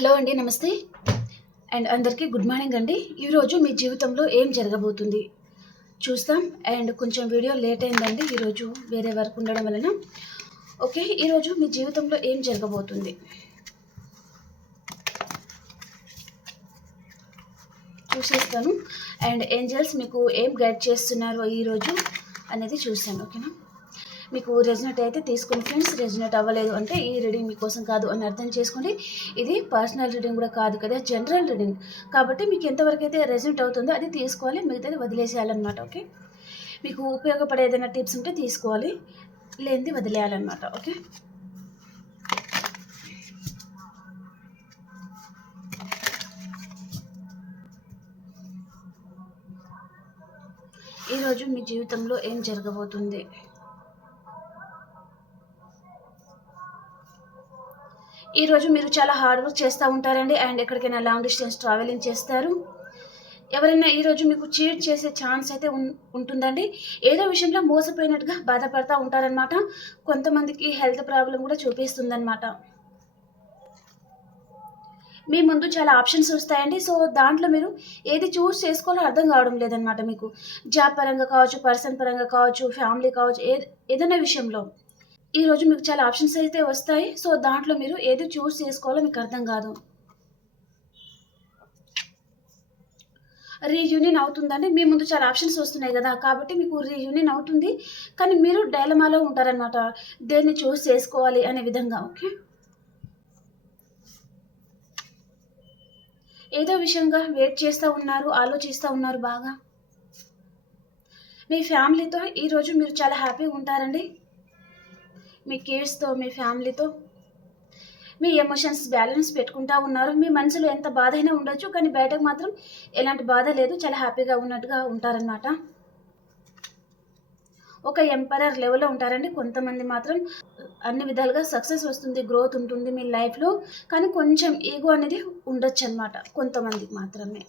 Hello అండి నమస్తే. And అందరికీ గుడ్ మార్నింగ్ అండి. ఈరోజు మీ జీవితంలో ఏం జరగబోతుంది? చూస్తాం. అండ్ కొంచెం వీడియో లేట్ అయిందండి. ఈరోజు వేరే వర్క్ ఉండడం వలన. ఓకే ఈరోజు మీ జీవితంలో ఏం జరగబోతుంది? చూసేస్తాను. అండ్ ఏంజల్స్ మీకు ఏం గైడ్ చేస్తున్నారో ఈరోజు అనేది చూస్తాను. ఓకేనా? మీకు రెజినెట్ అయితే తీసుకోండి ఫ్రెండ్స్ రెజినెట్ అవ్వలేదు అంటే ఈ రీడింగ్ మీకోసం కాదు అని అర్థం చేసుకోండి. ఇది పర్సనల్ రీడింగ్ కూడా కాదు కదా జనరల్ రీడింగ్ కాబట్టి మీకు ఎంతవరకు అయితే రెజినెట్ అవుతుందో అది తీసుకోవాలి మిగతాది వదిలేసేయాలన్నమాట ఓకే మీకు ఉపయోగపడే ఏదైనా టిప్స్ ఉంటే తీసుకోవాలి లేనిది వదిలేయాలన్నమాట ఓకే ఈరోజు మీ జీవితంలో ఏం జరగబోతుంది? ఈరోజు మీరు చాలా హార్డ్ వర్క్ చేస్తూ ఉంటారండి అండ్ ఎక్కడికైనా లాంగ్ డిస్టెన్స్ ట్రావెలింగ్ చేస్తారు. ఎవరైనా ఈరోజు మీకు చీట్ చేసే ఛాన్స్ అయితే ఉంటుందండి. ఏదో విషయంలో మోసపోయినట్టుగా బాధపడతా ఉంటారనమాట కొంతమందికి హెల్త్ ప్రాబ్లం కూడా చూపిస్తుందన్నమాట. మీ ముందు చాలా ఆప్షన్స్ వస్తాయండి. సో దాంట్లో మీరు ఏది చూస్ చేసుకోవాలో అర్థం కావడం లేదనమాట మీకు. జాబ్ పరంగా కావచ్చు పర్సన్ పరంగా కావచ్చు ఫ్యామిలీ కావచ్చు ఏ ఏదైనా విషయంలో. ఈరోజు మీకు చాలా ఆప్షన్స్ అయితే వస్తాయి. సో దాంట్లో మీరు ఏది చూస్ చేసుకోవాలో మీకు అర్థం కాదు. రీయూనియన్ అవుతుందండి. మీ ముందు చాలా ఆప్షన్స్ వస్తున్నాయి కదా. కాబట్టి మీకు రీయూనియన్ అవుతుంది. కానీ మీరు డైలమాలో ఉంటారనమాట దేన్ని చూస్ చేసుకోవాలి అనే విధంగా ఓకే? ఏదో విషయంగా వెయిట్ చేస్తూ ఉన్నారు ఆలోచిస్తూ ఉన్నారు బాగా. మీ ఫ్యామిలీతో ఈరోజు మీరు చాలా హ్యాపీగా ఉంటారండి. మీ కిడ్స్తో మీ ఫ్యామిలీతో మీ ఎమోషన్స్ బ్యాలెన్స్ పెట్టుకుంటా ఉన్నారు. మీ మనసులో ఎంత బాధ అయినా ఉండొచ్చు కానీ బయటకు మాత్రం ఎలాంటి బాధ లేదు. చాలా హ్యాపీగా ఉన్నట్టుగా ఉంటారనమాట ఒక ఎంపరర్ లెవెల్లో ఉంటారండి. కొంతమంది మాత్రం అన్ని విధాలుగా సక్సెస్ వస్తుంది గ్రోత్ ఉంటుంది మీ లైఫ్లో కానీ కొంచెం ఈగో అనేది ఉండొచ్చు అనమాట కొంతమందికి మాత్రమే.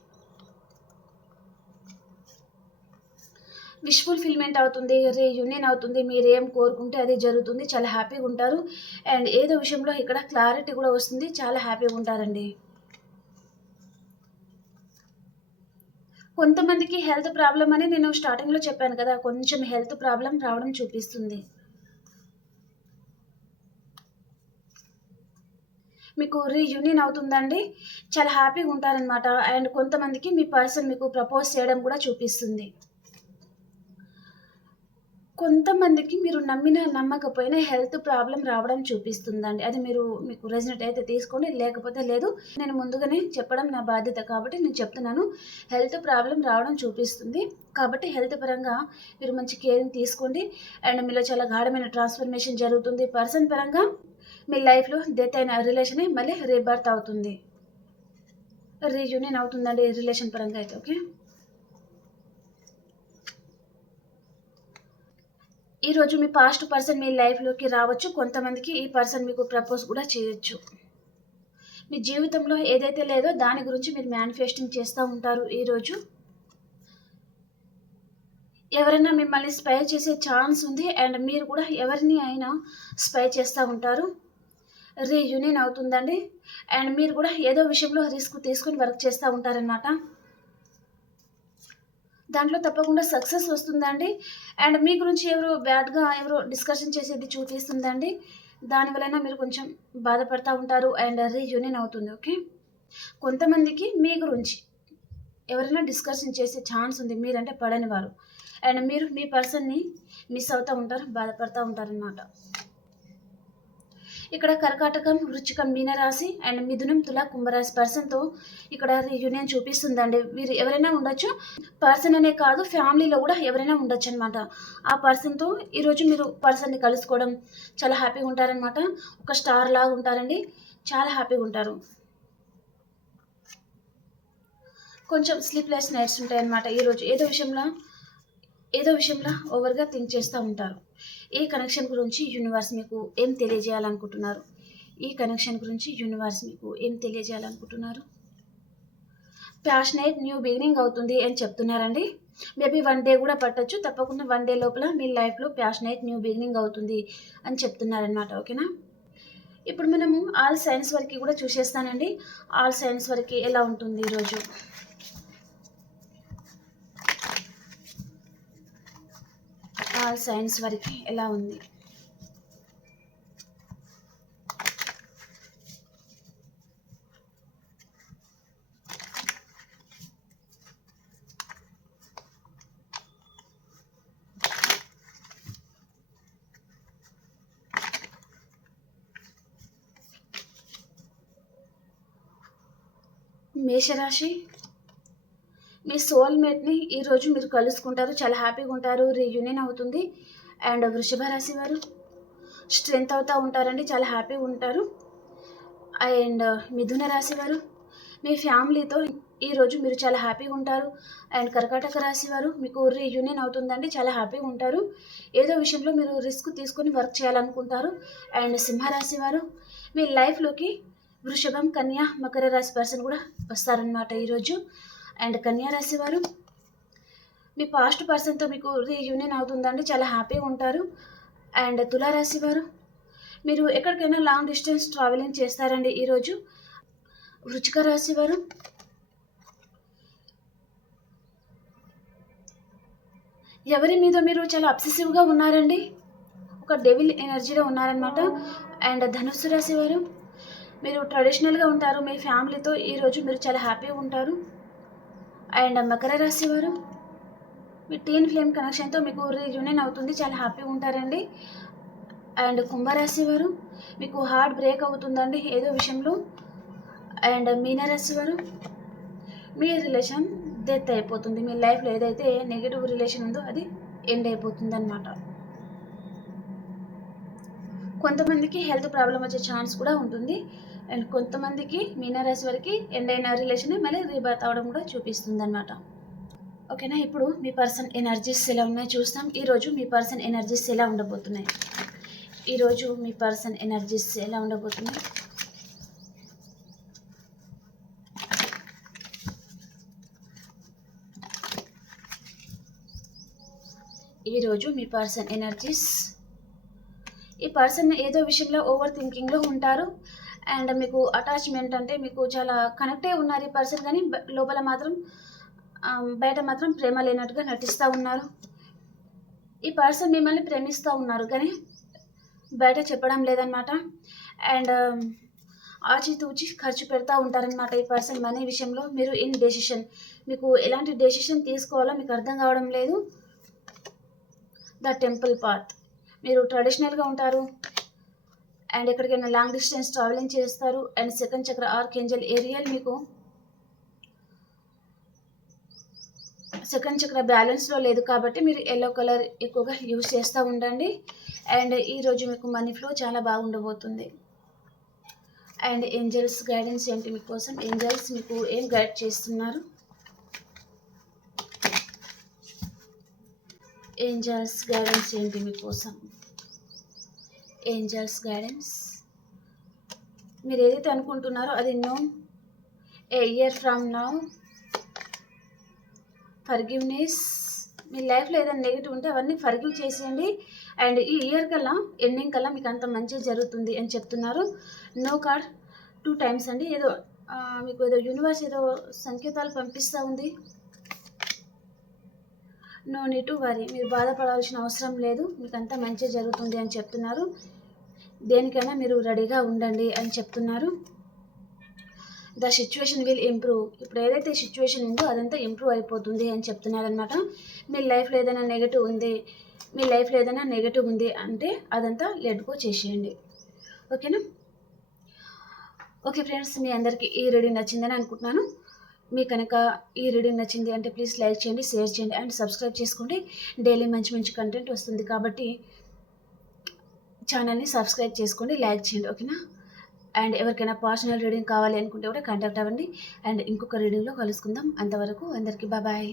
విష్ ఫుల్ఫిల్మెంట్ అవుతుంది రీయూనియన్ అవుతుంది మీరు ఏం కోరుకుంటే అది జరుగుతుంది చాలా హ్యాపీగా ఉంటారు. అండ్ ఏదో విషయంలో ఇక్కడ క్లారిటీ కూడా వస్తుంది చాలా హ్యాపీగా ఉంటారండి. కొంతమందికి హెల్త్ ప్రాబ్లం అని నేను స్టార్టింగ్లో చెప్పాను కదా కొంచెం హెల్త్ ప్రాబ్లం రావడం చూపిస్తుంది. మీకు రీయూనియన్ అవుతుందండి చాలా హ్యాపీగా ఉంటారనమాట అండ్ కొంతమందికి మీ పర్సన్ మీకు ప్రపోజ్ చేయడం కూడా చూపిస్తుంది. కొంతమందికి మీరు నమ్మిన నమ్మకపోయినా హెల్త్ ప్రాబ్లం రావడం చూపిస్తుందండి. అది మీరు మీకు రెసినెట్ అయితే తీసుకోండి లేకపోతే లేదు. నేను ముందుగానే చెప్పడం నా బాధ్యత కాబట్టి నేను చెప్తున్నాను. హెల్త్ ప్రాబ్లం రావడం చూపిస్తుంది. కాబట్టి హెల్త్ పరంగా మీరు మంచి కేరింగ్ తీసుకోండి. అండ్ మీలో చాలా గాఢమైన ట్రాన్స్ఫర్మేషన్ జరుగుతుంది. పర్సన్ పరంగా మీ లైఫ్లో డెత్ అయిన రిలేషనే మళ్ళీ రీబర్త్ అవుతుంది. రీయూనియన్ అవుతుందండి రిలేషన్ పరంగా అయితే ఓకే? ఈరోజు మీ పాస్ట్ పర్సన్ మీ లైఫ్లోకి రావచ్చు. కొంతమందికి ఈ పర్సన్ మీకు ప్రపోజ్ కూడా చేయొచ్చు. మీ జీవితంలో ఏదైతే లేదో దాని గురించి మీరు మేనిఫెస్టింగ్ చేస్తూ ఉంటారు ఈరోజు ఎవరైనా మిమ్మల్ని స్పై చేసే ఛాన్స్ ఉంది అండ్ మీరు కూడా ఎవరిని అయినా స్పై చేస్తూ ఉంటారు. రీయూనియన్ అవుతుందండి. అండ్ మీరు కూడా ఏదో విషయంలో రిస్క్ తీసుకుని వర్క్ చేస్తూ ఉంటారనమాట దాంట్లో తప్పకుండా సక్సెస్ వస్తుందండి. అండ్ మీ గురించి ఎవరు బ్యాడ్గా ఎవరు డిస్కషన్ చేసేది చూపిస్తుందండి. దానివలన మీరు కొంచెం బాధపడతా ఉంటారు అండ్ రీయూనియన్ అవుతుంది ఓకే? కొంతమందికి మీ గురించి ఎవరైనా డిస్కషన్ చేసే ఛాన్స్ ఉంది మీరంటే పడని వారు. అండ్ మీరు మీ పర్సన్ని మిస్ అవుతూ ఉంటారు బాధపడతా అన్నమాట ఇక్కడ కర్కాటకం వృచ్చికం మీనరాశి అండ్ మిథునం తుల కుంభరాశి పర్సన్తో ఇక్కడ యూనియన్ చూపిస్తుందండి. వీరు ఎవరైనా ఉండొచ్చు. పర్సన్ అనే కాదు ఫ్యామిలీలో కూడా ఎవరైనా ఉండొచ్చు అనమాట ఆ పర్సన్తో ఈరోజు మీరు పర్సన్ని కలుసుకోవడం చాలా హ్యాపీగా ఉంటారనమాట. ఒక స్టార్ లాగా ఉంటారండి. చాలా హ్యాపీగా ఉంటారు. కొంచెం స్లీప్లెస్ నైట్స్ ఉంటాయి ఈరోజు ఏదో విషయంలో ఏదో విషయంలో ఓవర్గా థింక్ చేస్తూ ఉంటారు. ఈ కనెక్షన్ గురించి యూనివర్స్ మీకు ఏం తెలియజేయాలనుకుంటున్నారు? ఈ కనెక్షన్ గురించి యూనివర్స్ మీకు ఏం తెలియజేయాలనుకుంటున్నారు? ప్యాషనేట్ న్యూ బిగినింగ్ అవుతుంది అని చెప్తున్నారండి. మేబీ వన్ డే కూడా పట్టచ్చు. తప్పకుండా వన్ డే లోపల మీ లైఫ్లో ప్యాషనేట్ న్యూ బిగినింగ్ అవుతుంది అని చెప్తున్నారనమాట ఓకేనా? ఇప్పుడు మనము ఆల్ సైన్స్ వరకు కూడా చూసేస్తానండి. ఆల్ సైన్స్ వరకు ఎలా ఉంటుంది ఈరోజు? ఆల్ సైన్స్ వరకు ఎలా ఉంది? మేషరాశి మీ సోల్మేట్ని ఈరోజు మీరు కలుసుకుంటారు. చాలా హ్యాపీగా ఉంటారు. రీయూనియన్ అవుతుంది. అండ్ వృషభ రాశి వారు స్ట్రెంత్ అవుతూ ఉంటారండి. చాలా హ్యాపీగా ఉంటారు. అండ్ మిథున రాశి వారు మీ ఫ్యామిలీతో ఈరోజు మీరు చాలా హ్యాపీగా ఉంటారు. అండ్ కర్కాటక రాశి వారు మీకు రీయూనియన్ అవుతుందండి. చాలా హ్యాపీగా ఉంటారు. ఏదో విషయంలో మీరు రిస్క్ తీసుకొని వర్క్ చేయాలనుకుంటారు. అండ్ సింహరాశి వారు మీ లైఫ్లోకి వృషభం కన్యా మకర రాశి పర్సన్ కూడా వస్తారనమాట ఈరోజు అండ్ కన్యా రాశి వారు మీ పాస్ట్ పర్సన్తో మీకు రీయూనియన్ అవుతుందండి చాలా హ్యాపీగా ఉంటారు. అండ్ తులారాశి వారు మీరు ఎక్కడికైనా లాంగ్ డిస్టెన్స్ ట్రావెలింగ్ చేస్తారండి ఈరోజు వృచిక రాశి వారు ఎవరి మీద మీరు చాలా అబ్సెసివ్గా ఉన్నారండి? ఒక డెవిల్ ఎనర్జీలో ఉన్నారనమాట అండ్ ధనుస్సు రాశి వారు మీరు ట్రెడిషనల్గా ఉంటారు మీ ఫ్యామిలీతో ఈరోజు మీరు చాలా హ్యాపీగా ఉంటారు. అండ్ మకర రాశి వారు మీ టీన్ ఫ్లేమ్ కనెక్షన్తో మీకు రీయూనియన్ అవుతుంది. చాలా హ్యాపీగా ఉంటారండి. అండ్ కుంభరాశి వారు మీకు హార్ట్ బ్రేక్ అవుతుందండి ఏదో విషయంలో. అండ్ మీనరాశి వారు మీ రిలేషన్ డెత్ అయిపోతుంది. మీ లైఫ్లో ఏదైతే నెగిటివ్ రిలేషన్ ఉందో అది ఎండ్ అయిపోతుంది అనమాట కొంతమందికి హెల్త్ ప్రాబ్లం వచ్చే ఛాన్స్ కూడా ఉంటుంది. అండ్ కొంతమందికి మీనరాశి వరకు ఎండ్ అయిన రిలేషన్ మళ్ళీ రీబర్త్ అవడం కూడా చూపిస్తుంది అనమాట ఓకేనా? ఇప్పుడు మీ పర్సన్ ఎనర్జీస్ ఎలా ఉన్నాయో చూస్తాం. ఈరోజు మీ పర్సన్ ఎనర్జీస్ ఎలా ఉండబోతున్నాయి? ఈరోజు మీ పర్సన్ ఎనర్జీస్ ఎలా ఉండబోతున్నాయి? ఈరోజు మీ పర్సన్ ఎనర్జీస్ ఈ పర్సన్ ఏదో విషయంలో ఓవర్ థింకింగ్లో ఉంటారు. అండ్ మీకు అటాచ్మెంట్ అంటే మీకు చాలా కనెక్టే ఉన్నారు ఈ పర్సన్ కానీ లోపల మాత్రం బయట మాత్రం ప్రేమ లేనట్టుగా నటిస్తూ ఉన్నారు. ఈ పర్సన్ మిమ్మల్ని ప్రేమిస్తూ ఉన్నారు కానీ బయట చెప్పడం లేదనమాట అండ్ ఆచితూచి ఖర్చు పెడతా ఉంటారనమాట ఈ పర్సన్ మనీ విషయంలో. మీరు ఇన్ డెసిషన్ మీకు ఎలాంటి డెసిషన్ తీసుకోవాలో మీకు అర్థం కావడం లేదు. ద టెంపుల్ పాత్ మీరు ట్రెడిషనల్గా ఉంటారు. అండ్ ఎక్కడికైనా లాంగ్ డిస్టెన్స్ ట్రావెలింగ్ చేస్తారు. And second chakra archangel Ariel మీకు సెకండ్ చక్ర బ్యాలెన్స్లో లేదు కాబట్టి మీరు ఎల్లో కలర్ ఎక్కువగా యూస్ చేస్తూ ఉండండి. అండ్ ఈరోజు మీకు మనీ ఫ్లో చాలా బాగుండబోతుంది. అండ్ ఏంజల్స్ గైడెన్స్ ఏంటి మీకోసం? ఏంజల్స్ మీకు ఏం గైడ్ చేస్తున్నారు? ఏంజల్స్ గైడెన్స్ ఏంటి మీకోసం? ఏంజల్స్ గైడెన్స్ మీరు ఏదైతే అనుకుంటున్నారో అది no. A year from now. Forgiveness మీ లైఫ్లో ఏదైనా నెగిటివ్ ఉంటే అవన్నీ ఫర్గివ్ చేసేయండి. అండ్ ఈ ఇయర్ కల్లా ఎండింగ్ కల్లా మీకు అంత మంచి జరుగుతుంది అని చెప్తున్నారు. నో కార్డ్ టూ టైమ్స్ అండి. ఏదో మీకు ఏదో యూనివర్స్ ఏదో సంకేతాలు పంపిస్తూ ఉంది. No need to worry. మీరు బాధపడాల్సిన అవసరం లేదు. మీకు అంతా మంచి జరుగుతుంది అని చెప్తున్నారు. దేనికైనా మీరు రెడీగా ఉండండి అని చెప్తున్నారు. The situation will improve. ఇప్పుడు ఏదైతే సిచ్యువేషన్ ఉందో అదంతా ఇంప్రూవ్ అయిపోతుంది అని చెప్తున్నారనమాట మీ లైఫ్లో ఏదైనా నెగటివ్ ఉంది మీ లైఫ్లో ఏదైనా నెగటివ్ ఉంది అంటే అదంతా లెట్ గో చేసేయండి. ఓకేనా? ఓకే ఫ్రెండ్స్ మీ అందరికీ ఈ రీడింగ్ నచ్చిందని అనుకుంటున్నాను. మీకు కనుక ఈ రీడింగ్ నచ్చింది అంటే ప్లీజ్ లైక్ చేయండి షేర్ చేయండి అండ్ సబ్స్క్రైబ్ చేసుకోండి. డైలీ మంచి మంచి కంటెంట్ వస్తుంది కాబట్టి ఛానల్ని సబ్స్క్రైబ్ చేసుకోండి లైక్ చేయండి ఓకేనా? అండ్ ఎవరికైనా పర్సనల్ రీడింగ్ కావాలి అనుకుంటే కూడా కాంటాక్ట్ అవ్వండి. అండ్ ఇంకొక రీడింగ్లో కలుసుకుందాం. అంతవరకు అందరికీ బాబాయ్